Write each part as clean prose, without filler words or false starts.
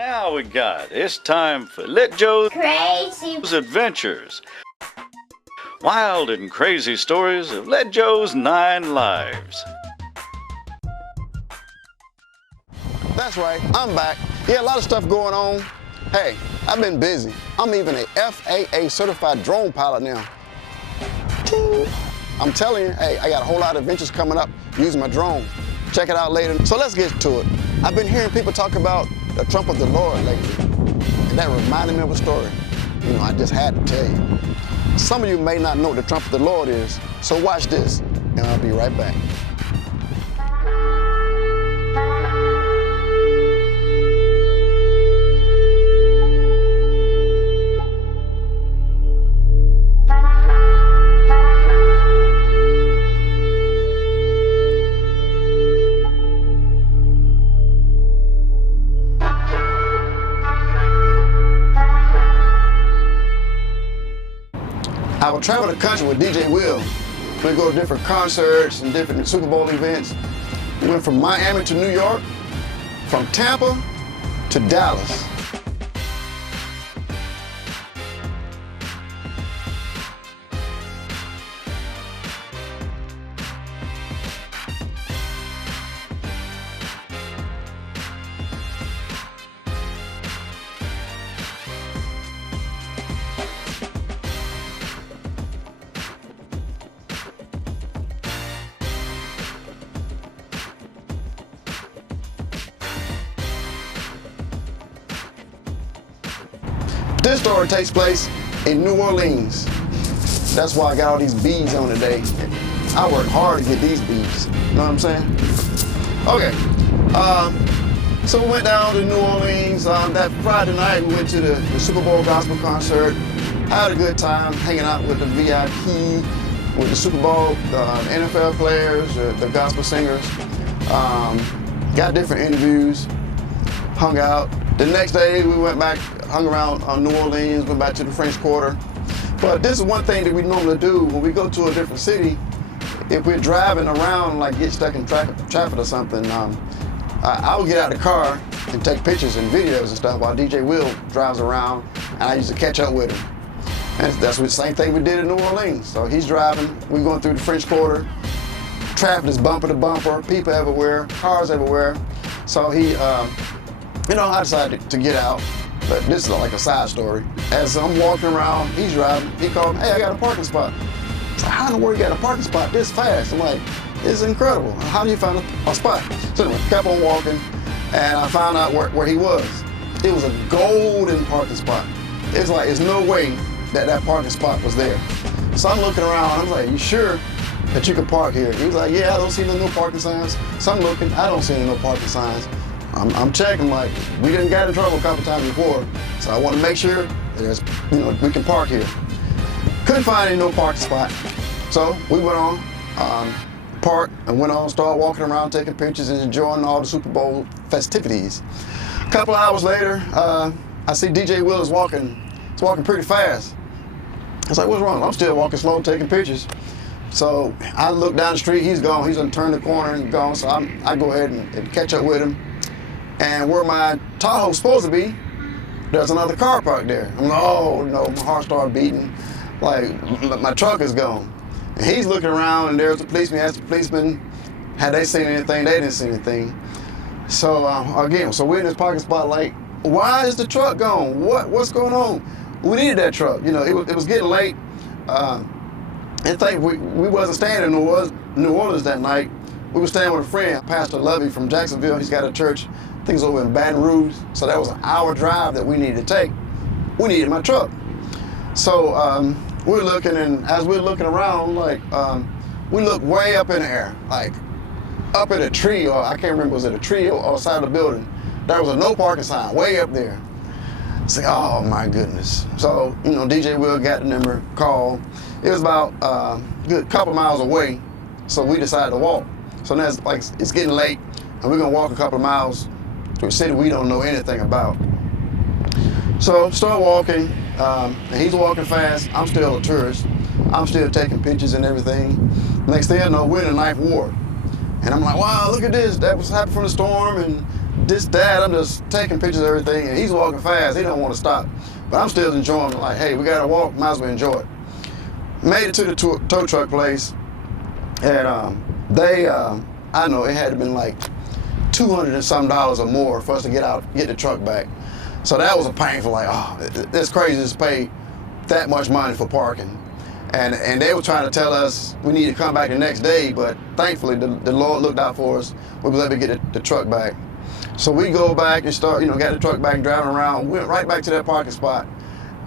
Now it's time for Let Joe's Crazy Adventures. Wild and crazy stories of Let Joe's 9 lives. That's right, I'm back. Yeah, a lot of stuff going on. Hey, I've been busy. I'm even a FAA certified drone pilot now. I'm telling you, hey, I got a whole lot of adventures coming up using my drone. Check it out later. So let's get to it. I've been hearing people talk about the trump of the Lord lately, and that reminded me of a story. You know, I just had to tell you. Some of you may not know what the trump of the Lord is, so watch this, and I'll be right back. I would travel the country with DJ Will. We'd go to different concerts and different Super Bowl events. We went from Miami to New York, from Tampa to Dallas. This story takes place in New Orleans. That's why I got all these beads on today. I worked hard to get these beads. You know what I'm saying? Okay. So we went down to New Orleans. That Friday night, we went to the Super Bowl gospel concert. Had a good time hanging out with the VIP, with the Super Bowl, the NFL players, the gospel singers. Got different interviews, hung out. The next day, we went back, hung around New Orleans, went back to the French Quarter. But this is one thing that we normally do when we go to a different city. If we're driving around, like get stuck in traffic or something, I would get out of the car and take pictures and videos and stuff while DJ Will drives around, and I used to catch up with him. And that's the same thing we did in New Orleans. So he's driving, we're going through the French Quarter, traffic is bumper to bumper, people everywhere, cars everywhere. So he, I decided to get out, but this is like a side story. As I'm walking around, he's driving, he called me, hey, I got a parking spot. I said, how in the world you got a parking spot this fast? I'm like, it's incredible. How do you find a spot? So anyway, kept on walking, and I found out where he was. It was a golden parking spot. It's like, there's no way that parking spot was there. So I'm looking around, I'm like, you sure that you can park here? He was like, yeah, I don't see no parking signs. So I'm looking, I don't see any no parking signs. I'm checking, like, we didn't get in trouble a couple times before, so I want to make sure there's, we can park here. Couldn't find any no parking spot, so we went on, parked, and went on, started walking around, taking pictures, and enjoying all the Super Bowl festivities. A couple hours later, I see DJ Will is walking. He's walking pretty fast. I was like, what's wrong? I'm still walking slow, taking pictures. So I look down the street, he's gone. He's gonna turn the corner and gone. So I go ahead and catch up with him. And where my Tahoe's supposed to be, there's another car parked there. I'm like, oh no, my heart started beating. Like, my truck is gone. And he's looking around, and there's the policeman. Asked the policeman, had they seen anything? They didn't see anything. So again, so we're in this parking spot like, why is the truck gone? What's going on? We needed that truck. It was getting late. In fact, we wasn't staying in New Orleans that night. We were staying with a friend, Pastor Lovey from Jacksonville. He's got a church, I think it's over in Baton Rouge. So that was an hour drive that we needed to take. We needed my truck. So we're looking, and as we're looking around, like, we looked way up in the air, like up in a tree, or I can't remember, was it a tree or side of the building? There was a no parking sign way up there. It's like, oh my goodness. So, DJ Will got the number, called. It was about a good couple miles away, so we decided to walk. So now it's getting late, and we're gonna walk a couple of miles to a city we don't know anything about. So start walking, and he's walking fast. I'm still a tourist. I'm still taking pictures and everything. Next thing I know, we're in the Ninth Ward. And I'm like, wow, look at this. That was happened from the storm, and this dad, I'm just taking pictures of everything, and he's walking fast. He don't want to stop, but I'm still enjoying it. Like, hey, we gotta walk, might as well enjoy it. Made it to the tow truck place, and I know it had to been like $200 and some or more for us to get the truck back. So that was a painful, like, oh, it's crazy to pay that much money for parking. And they were trying to tell us we need to come back the next day, but thankfully the Lord looked out for us. We was able to get the truck back. So we go back and start, got the truck back and driving around. We went right back to that parking spot.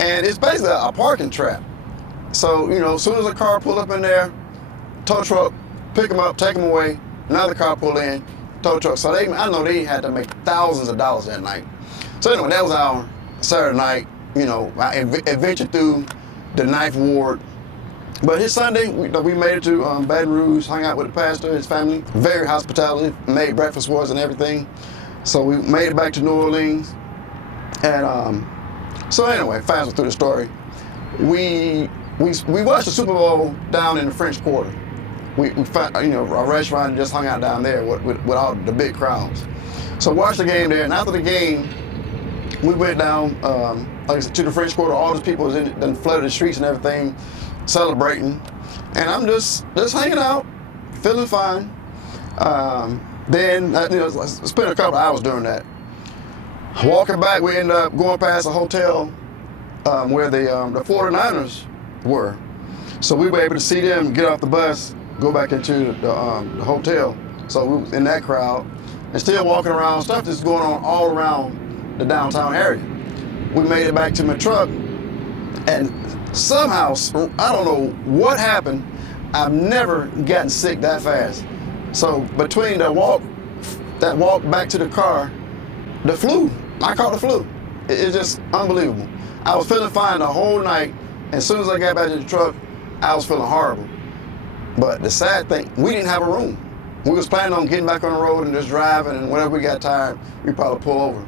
And it's basically a parking trap. So, as soon as a car pull up in there, tow truck, pick them up, take them away, another car pull in, tow truck. So I know they had to make thousands of dollars that night. So anyway, that was our Saturday night. I adventured through the Ninth Ward. But his Sunday, we made it to Baton Rouge, hung out with the pastor, his family, very hospitality, made breakfast for us and everything. So we made it back to New Orleans. And so anyway, fast through the story. We watched the Super Bowl down in the French Quarter. We found, a restaurant and just hung out down there with all the big crowds. So watched the game there, and after the game, we went down, like I said, to the French Quarter. All those people was then flooded the streets and everything, celebrating. And I'm just hanging out, feeling fine. Then, spent a couple hours doing that. Walking back, we ended up going past a hotel where the 49ers were. So we were able to see them get off the bus, go back into the hotel. So we was in that crowd and still walking around, stuff that's going on all around the downtown area. We made it back to my truck, and somehow, I don't know what happened, I've never gotten sick that fast. So between that walk back to the car, the flu, I caught the flu. It's just unbelievable. I was feeling fine the whole night. As soon as I got back to the truck, I was feeling horrible. But the sad thing, we didn't have a room. We was planning on getting back on the road and just driving, and whenever we got tired, we probably pull over.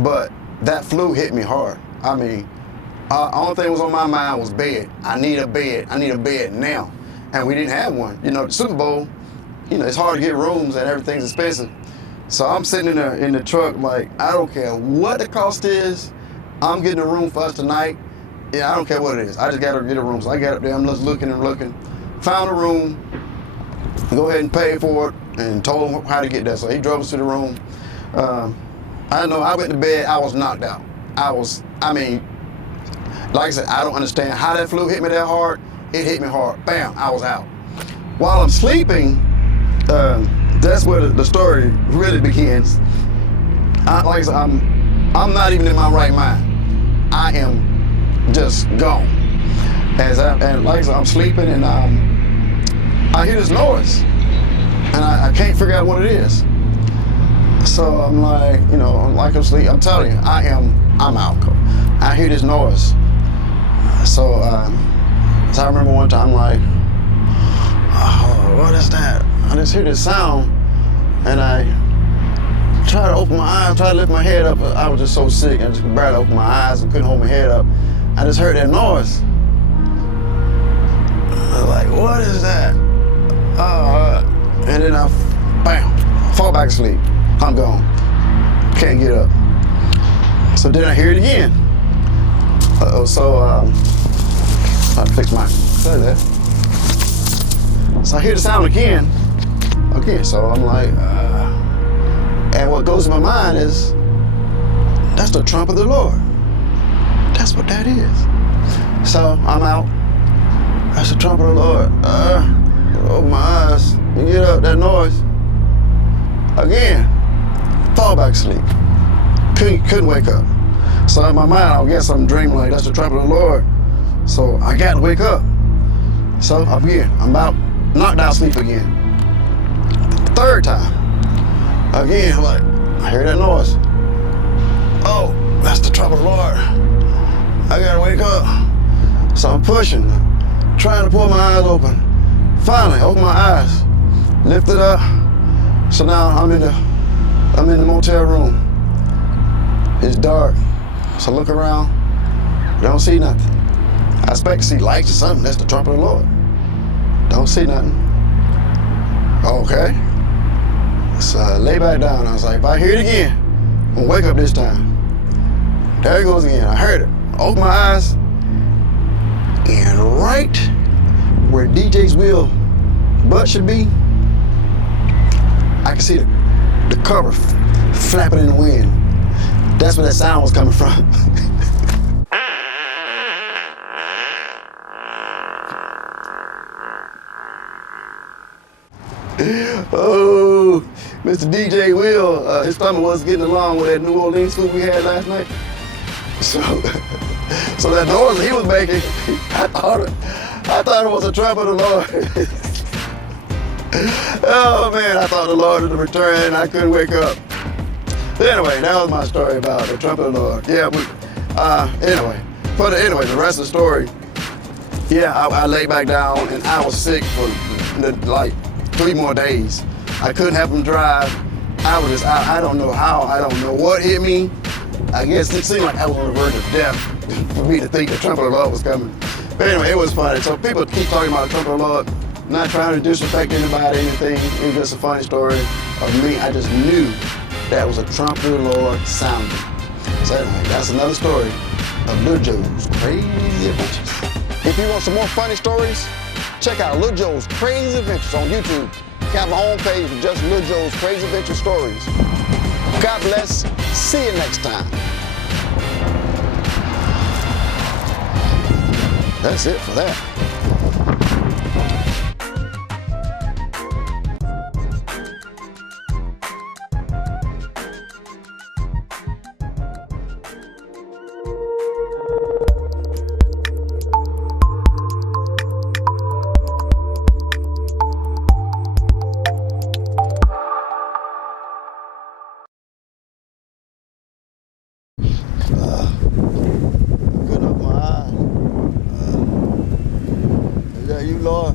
But that flu hit me hard. I mean, only thing was on my mind was bed. I need a bed. I need a bed now. And we didn't have one. The Super Bowl, it's hard to get rooms and everything's expensive. So I'm sitting in the truck like, I don't care what the cost is. I'm getting a room for us tonight. Yeah, I don't care what it is. I just got to get a room. So I got up there, I'm just looking and looking. Found a room, go ahead and pay for it, and told him how to get there. So he drove us to the room. I know I went to bed, I was knocked out. Like I said, I don't understand how that flu hit me that hard. It hit me hard, bam, I was out. While I'm sleeping, that's where the story really begins. Like I said, I'm not even in my right mind. I am just gone. And like I said, I'm sleeping, and I hear this noise, and I can't figure out what it is. So I'm like, like I'm sleeping. I'm telling you, I'm out. I hear this noise. So I remember one time, like, oh, what is that? I just hear this sound, and I try to open my eyes, try to lift my head up. I was just so sick, I just could barely open my eyes and couldn't hold my head up. I just heard that noise. I was like, what is that? And then bam, fall back asleep. I'm gone. Can't get up. So then I hear it again. So I fix my there. So I hear the sound again. So I'm like, and what goes in my mind is, that's the trump of the Lord. That's what that is. So I'm out. That's the trump of the Lord. Open my eyes and get up, that noise. Again, fall back asleep. Couldn't wake up. So in my mind, I guess I'm dreaming like that's the trump of the Lord. So I got to wake up. So again, I'm about knocked out sleep again. Third time, again, like, I hear that noise. Oh, that's the trump of the Lord. I gotta wake up. So I'm pushing, trying to pull my eyes open. Finally, open my eyes, lift it up. So now I'm in the motel room. It's dark. So I look around, don't see nothing. I expect to see lights or something. That's the trump of the Lord. Don't see nothing. Okay. So I lay back down. I was like, if I hear it again, I'm gonna wake up this time. There it goes again. I heard it. Open my eyes, and right where DJ's wheel butt should be, I can see the cover flapping in the wind. That's where that sound was coming from. Oh, Mr. DJ Will, his stomach wasn't getting along with that New Orleans food we had last night. So that noise he was making, I thought it was a trump of the Lord. Oh man, I thought the Lord had returned. I couldn't wake up. Anyway, that was my story about the trump of the Lord. Yeah, anyway, the rest of the story. Yeah, I laid back down and I was sick for like 3 more days. I couldn't have him drive. I was just, I don't know how, I don't know what hit me. I guess it seemed like I was on the verge of death for me to think the trumpet of the Lord was coming. But anyway, it was funny. So people keep talking about the trumpet of the Lord. I'm not trying to disrespect anybody, anything. It was just a funny story of me. I just knew that was a trumpet of the Lord sounding. So anyway, that's another story of Lil Joe's Crazy Adventures. If you want some more funny stories, check out Lil Joe's Crazy Adventures on YouTube. We have a homepage with just Lil Joe's Crazy Adventure stories. God bless. See you next time. That's it for that. Good up my eye. Is that you, Lord?